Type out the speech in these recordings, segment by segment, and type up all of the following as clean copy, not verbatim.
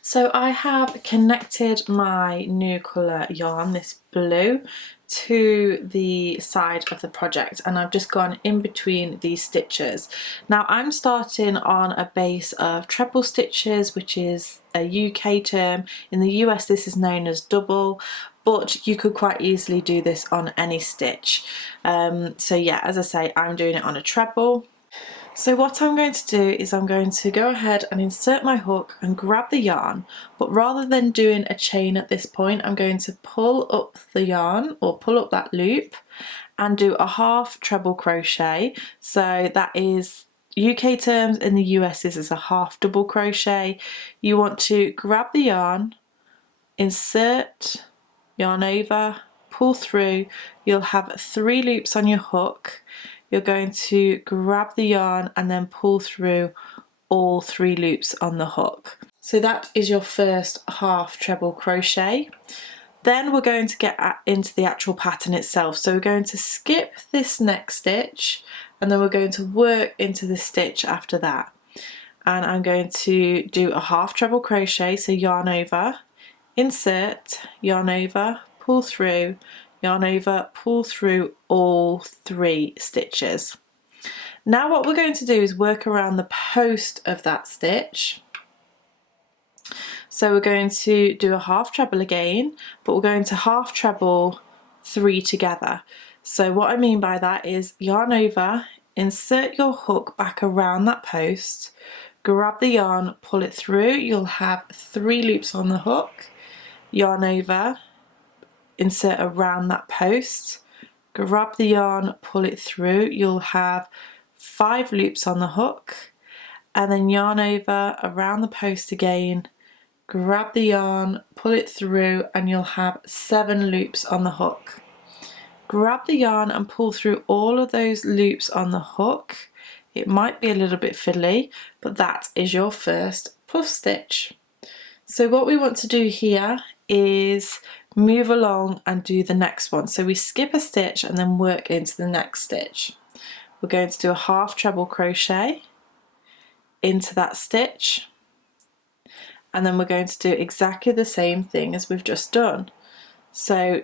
So I have connected my new colour yarn, this blue, to the side of the project, and I've just gone in between these stitches. Now I'm starting on a base of treble stitches, which is a UK term. In the US this is known as double, but you could quite easily do this on any stitch. So yeah, as I say, I'm doing it on a treble. So what I'm going to do is I'm going to go ahead and insert my hook and grab the yarn, but rather than doing a chain at this point, I'm going to pull up the yarn, or pull up that loop, and do a half treble crochet. So that is UK terms, in the US this is a half double crochet. You want to grab the yarn, insert, yarn over, pull through. You'll have 3 loops on your hook. You're going to grab the yarn and then pull through all 3 loops on the hook. So that is your first half treble crochet. Then we're going to get into the actual pattern itself. So we're going to skip this next stitch, and then we're going to work into the stitch after that. And I'm going to do a half treble crochet, so yarn over, insert, yarn over, pull through, yarn over, pull through all 3 stitches. Now what we're going to do is work around the post of that stitch. So we're going to do a half treble again, but we're going to half treble 3 together. So what I mean by that is yarn over, insert your hook back around that post, grab the yarn, pull it through, you'll have 3 loops on the hook, yarn over, insert around that post, grab the yarn, pull it through, you'll have 5 loops on the hook, and then yarn over around the post again, grab the yarn, pull it through, and you'll have 7 loops on the hook. Grab the yarn and pull through all of those loops on the hook. It might be a little bit fiddly, but that is your first puff stitch. So what we want to do here is move along and do the next one. So we skip a stitch and then work into the next stitch. We're going to do a half treble crochet into that stitch, and then we're going to do exactly the same thing as we've just done. So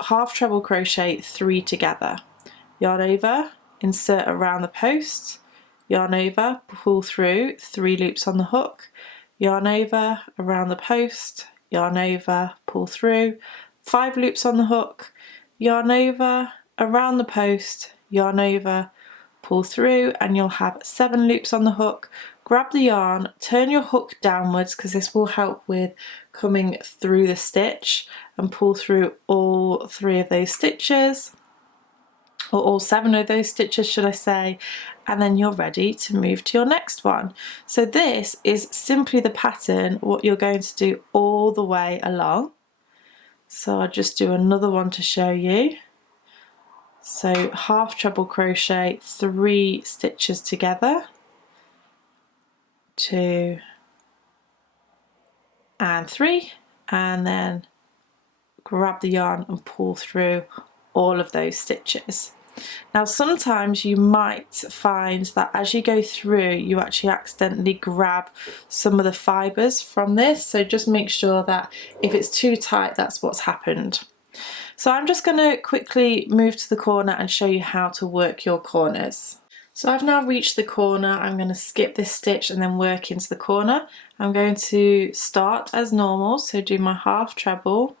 half treble crochet 3 together, yarn over, insert around the post, yarn over, pull through, 3 loops on the hook, yarn over, around the post, yarn over, pull through, 5 loops on the hook, yarn over, around the post, yarn over, pull through, and you'll have 7 loops on the hook. Grab the yarn, turn your hook downwards because this will help with coming through the stitch, and pull through all 3 of those stitches, or all 7 of those stitches should I say, and then you're ready to move to your next one. So this is simply the pattern, what you're going to do all the way along. So I'll just do another one to show you. So half treble crochet 3 stitches together, 2 and 3, and then grab the yarn and pull through all of those stitches. Now sometimes you might find that as you go through you actually accidentally grab some of the fibres from this, so just make sure that if it's too tight, that's what's happened. So I'm just going to quickly move to the corner and show you how to work your corners. So I've now reached the corner. I'm going to skip this stitch and then work into the corner. I'm going to start as normal, so do my half treble,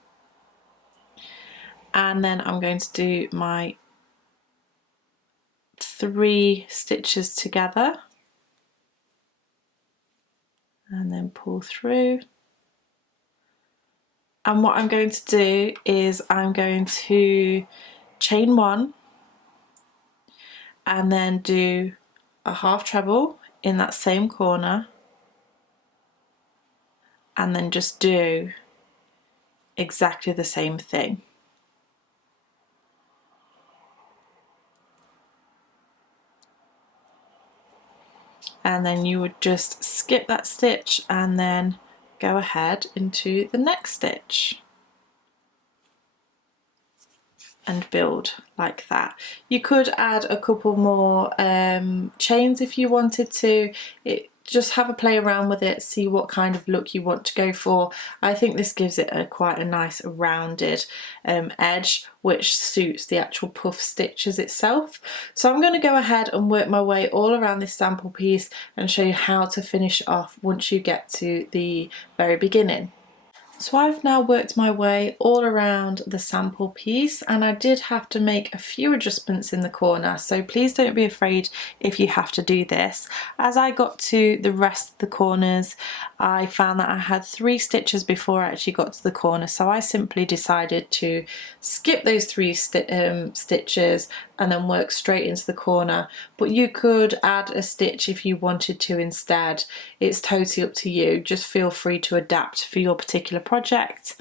and then I'm going to do my 3 stitches together and then pull through. And what I'm going to do is I'm going to chain 1 and then do a half treble in that same corner, and then just do exactly the same thing. And then you would just skip that stitch and then go ahead into the next stitch and build like that. You could add a couple more chains if you wanted to. just have a play around with it, see what kind of look you want to go for. I think this gives it quite a nice rounded edge, which suits the actual puff stitches itself. So I'm going to go ahead and work my way all around this sample piece and show you how to finish off once you get to the very beginning. So I've now worked my way all around the sample piece, and I did have to make a few adjustments in the corner, so please don't be afraid if you have to do this. As I got to the rest of the corners, I found that I had 3 stitches before I actually got to the corner, so I simply decided to skip those 3 stitches and then work straight into the corner. But you could add a stitch if you wanted to instead. It's totally up to you. Just feel free to adapt for your particular project.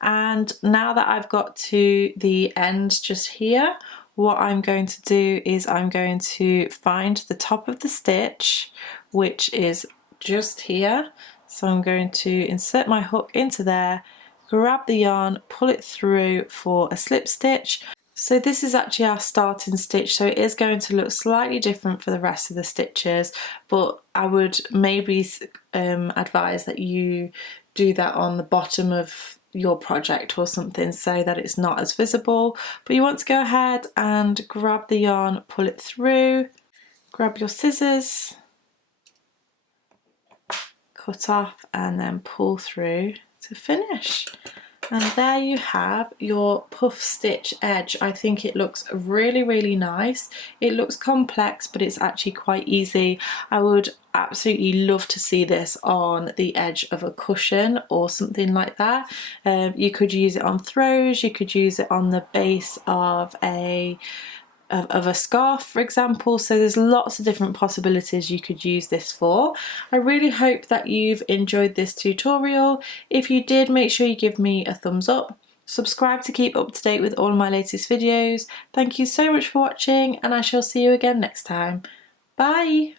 And now that I've got to the end just here, what I'm going to do is I'm going to find the top of the stitch, which is just here. So I'm going to insert my hook into there, grab the yarn, pull it through for a slip stitch. So this is actually our starting stitch, so it is going to look slightly different for the rest of the stitches, but I would maybe advise that you do that on the bottom of your project or something so that it's not as visible. But you want to go ahead and grab the yarn, pull it through, grab your scissors, cut off and then pull through to finish. And there you have your puff stitch edge. I think it looks really, really nice. It looks complex, but it's actually quite easy. I would absolutely love to see this on the edge of a cushion or something like that. You could use it on throws, you could use it on the base of a scarf, for example. So there's lots of different possibilities you could use this for. I really hope that you've enjoyed this tutorial. If you did, make sure you give me a thumbs up. Subscribe to keep up to date with all of my latest videos. Thank you so much for watching, and I shall see you again next time. Bye!